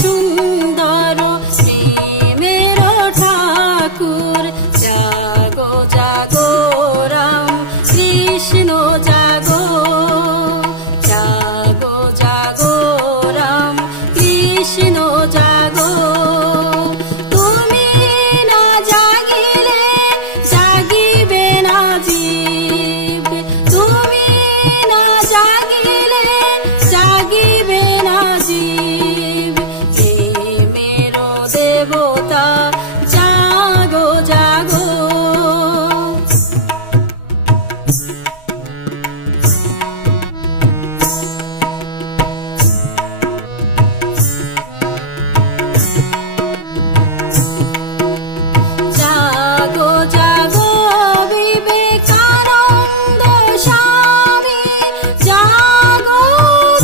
সুন্দর প্রেমের ঠাকুর জাগো জাগো রাম কৃষ্ণ জাগো জাগো জাগো রাম কৃষ্ণ জাগো তুমি না জাগিলে জাগিবে না জীব তুমি না জাগিলে জাগিবে না জীব দেবতা জাগো জাগো জাগো জাগো বিবেকানন্দ স্বামী জাগো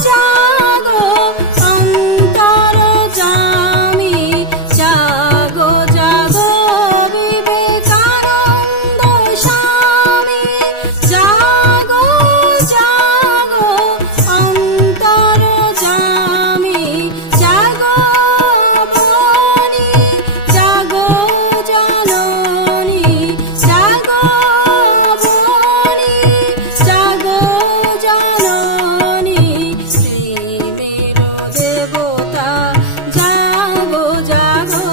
জাগো অন্তর্যামী জাগো জাগো বিবেকানন্দ স্বামী জাগো জাগো অন্তর্যামী জাগো ভবানী জাগো জননী জাগো ভবানী জাগো জননী প্রেমের দেবতা জাগো জাগো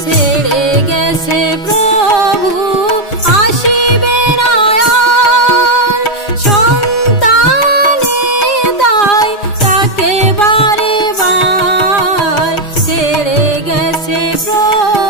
ছেড়ে গেছে প্রভু আসিবে না আর সন্তানে তাই তাকে বারে বার ছেড়ে গেছে প্রভু